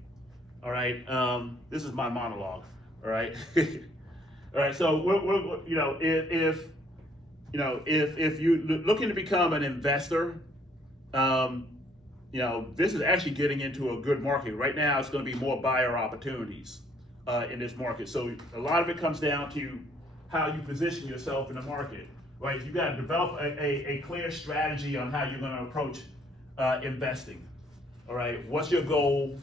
All right, this is my monologue. All right, all right. So we're if you're looking to become an investor, this is actually getting into a good market right now. It's going to be more buyer opportunities in this market. So a lot of it comes down to how you position yourself in the market, right? You got to develop a clear strategy on how you're going to approach investing. All right, what's your goal?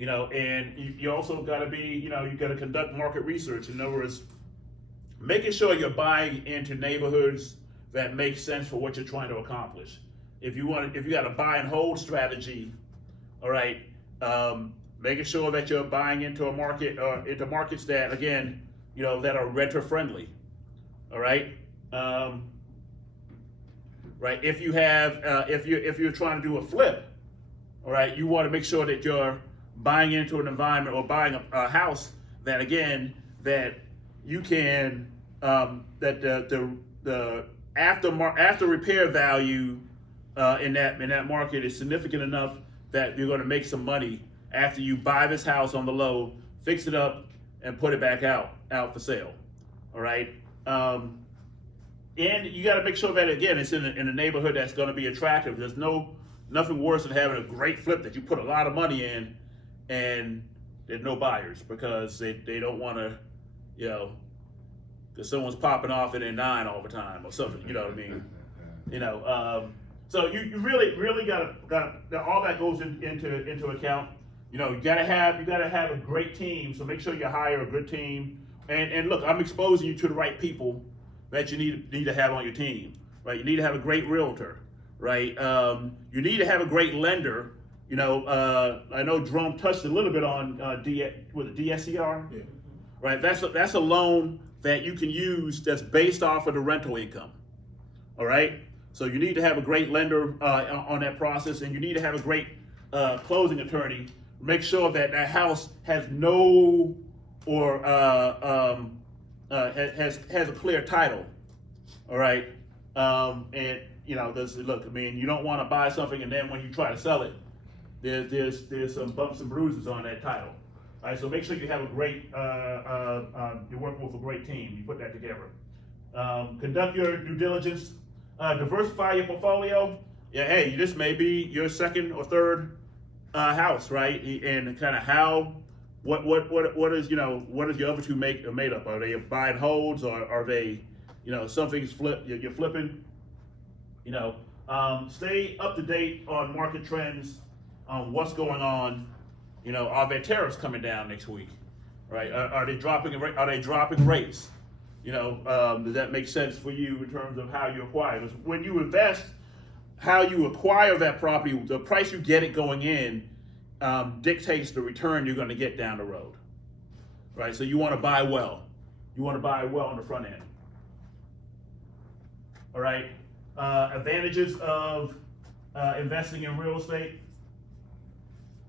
And you also got to be, you got to conduct market research. In other words, making sure you're buying into neighborhoods that make sense for what you're trying to accomplish. If you got a buy and hold strategy, all right, making sure that you're buying into a market into markets that, again, that are renter friendly. All right. Right. If you have if you're trying to do a flip, all right, you want to make sure that you're buying into an environment or buying a house that, again, that you can that the after repair value in that market is significant enough that you're going to make some money after you buy this house on the low, fix it up, and put it back out for sale. All right. And you got to make sure that, again, it's in a neighborhood that's going to be attractive. There's nothing worse than having a great flip that you put a lot of money in and there's no buyers because they don't want to, because someone's popping off in a 9 all the time or something. You know what I mean? So you really got all that goes into account. You know, you gotta have a great team. So make sure you hire a good team. And look, I'm exposing you to the right people that you need to have on your team, right? You need to have a great realtor, right? You need to have a great lender. You know, I know Jerome touched a little bit on DSCR, Yeah. right? That's a loan that you can use that's based off of the rental income. All right. So you need to have a great lender on that process, and you need to have a great closing attorney. Make sure that that house has no or has a clear title. All right. And you know, look. I mean, you don't want to buy something and then when you try to sell it, there's some bumps and bruises on that title. All right. So make sure you have a great you're working with a great team. You put that together. Conduct your due diligence. Diversify your portfolio. Yeah, hey, this may be your second or third house, right? And kind of how, what is your other two made up? Are they buy and holds, or are they, something's you're flipping? Stay up to date on market trends, on what's going on. Are there tariffs coming down next week, right? Are they dropping rates? Does that make sense for you in terms of how you acquire? Because when you invest, how you acquire that property, the price you get it going in, dictates the return you're going to get down the road, right? So you want to buy well. You want to buy well on the front end. All right. Advantages of investing in real estate.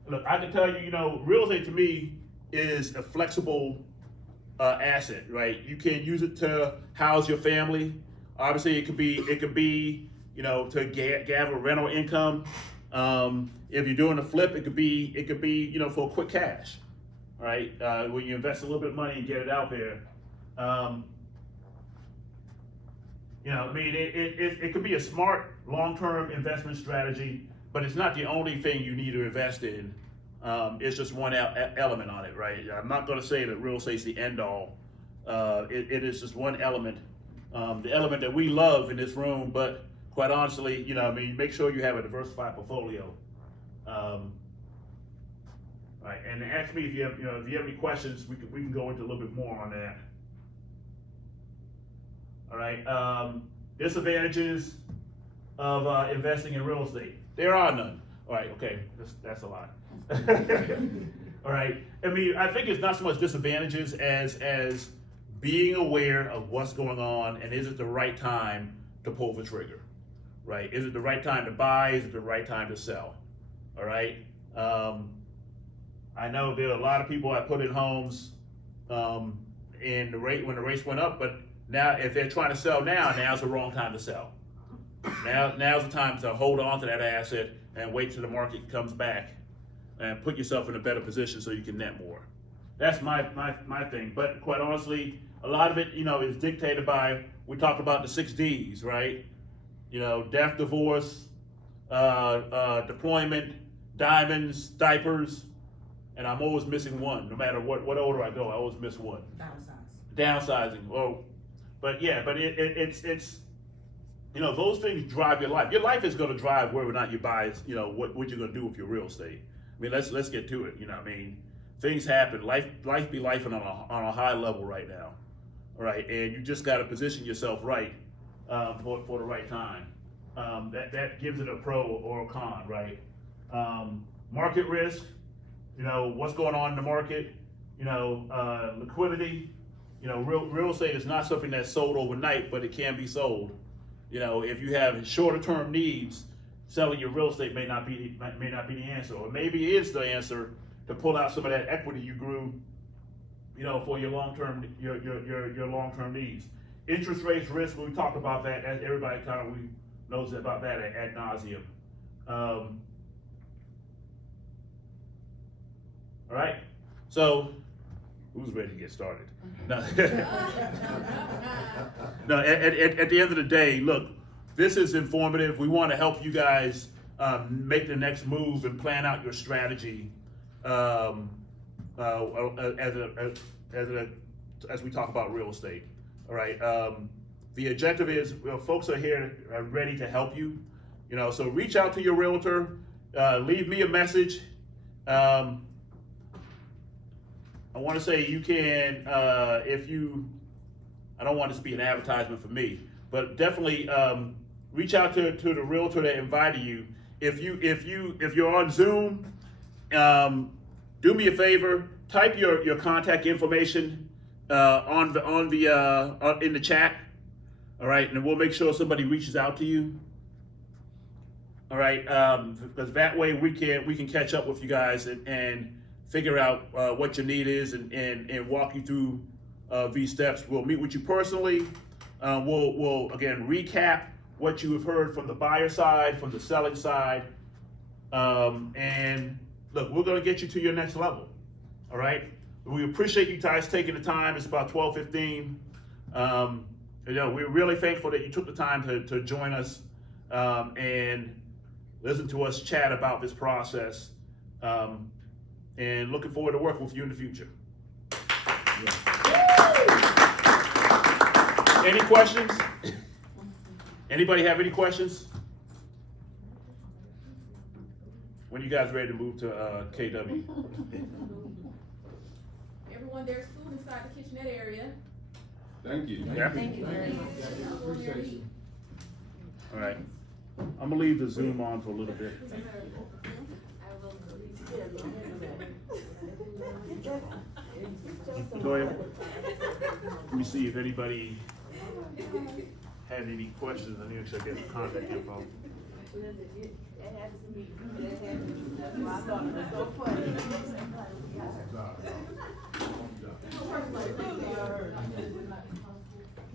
Look, I can tell you, real estate to me is a flexible asset, right? You can use it to house your family. Obviously, it could be, to gather rental income. If you're doing a flip, it could be, for quick cash, right? When you invest a little bit of money and get it out there. It could be a smart long-term investment strategy, but it's not the only thing you need to invest in. It's just one element on it, right? I'm not going to say that real estate's the end all. It is just one element, the element that we love in this room. But quite honestly, make sure you have a diversified portfolio. Right, and ask me if you have any questions. We can go into a little bit more on that. All right, disadvantages of investing in real estate. There are none. All right, okay, that's a lot. All right, I think it's not so much disadvantages as being aware of what's going on, and is it the right time to pull the trigger, right? Is it the right time to buy? Is it the right time to sell? All right. I know there are a lot of people that put in homes when the rates went up, but now if they're trying to sell now's the wrong time to sell. Now's the time to hold on to that asset and wait till the market comes back and put yourself in a better position so you can net more. That's my thing. But quite honestly, a lot of it, is dictated by, we talked about the 6 Ds, right? Death, divorce, deployment, diamonds, diapers, and I'm always missing one. No matter what order I go, I always miss one. Downsizing. Well, but it's those things drive your life. Your life is going to drive whether or not you buy, what you're going to do with your real estate. Let's get to it. Things happen. Life be life on a high level right now. All right, and you just got to position yourself right for the right time. That gives it a pro or a con, right? Market risk. What's going on in the market. Liquidity. Real estate is not something that's sold overnight, but it can be sold. If you have shorter term needs, selling your real estate may not be the answer, or maybe it is the answer to pull out some of that equity you grew, for your long term your long term needs. Interest rates, risk. We talked about that. As everybody kind of knows about that ad nauseum. All right. So, who's ready to get started? No. No. At the end of the day, look, this is informative. We want to help you guys make the next move and plan out your strategy as we talk about real estate. All right. The objective is, folks are here, ready to help you. So reach out to your realtor, leave me a message. I want to say you can, if you, I don't want this to be an advertisement for me, but definitely reach out to the realtor that invited you. If you're on Zoom, do me a favor, type your contact information in the chat. All right, and we'll make sure somebody reaches out to you. All right, because that way we can catch up with you guys and figure out what your need is and walk you through these steps. We'll meet with you personally. We'll again recap what you have heard from the buyer side, from the selling side, and look, we're gonna get you to your next level. All right, we appreciate you guys taking the time. It's about 12:15. We're really thankful that you took the time to join us and listen to us chat about this process. And looking forward to working with you in the future. Any questions? Anybody have any questions? When you guys ready to move to KW? Everyone, there's food inside the kitchenette area. Thank you. Yeah. Thank you very much. All right. I'm gonna leave the Zoom on for a little bit. Go ahead. Let me see if anybody had any questions. I need to get the contact info.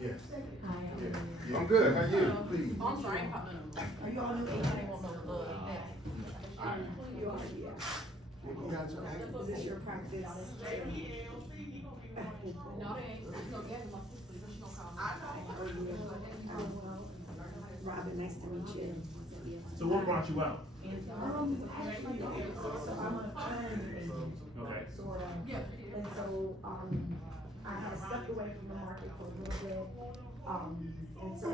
Yes. I'm good, how you? Please. Oh, I'm sorry, I ain't popping up. Are you on the, anybody want no, Is this your practice? No, they ain't. You know, Gabby, my sister, she gonna call me. Robin, nice to meet you. So what brought you out? Actually, so I'm an attorney, Okay. sort of. Yeah. And so, I had stepped away from the market for a little bit, and so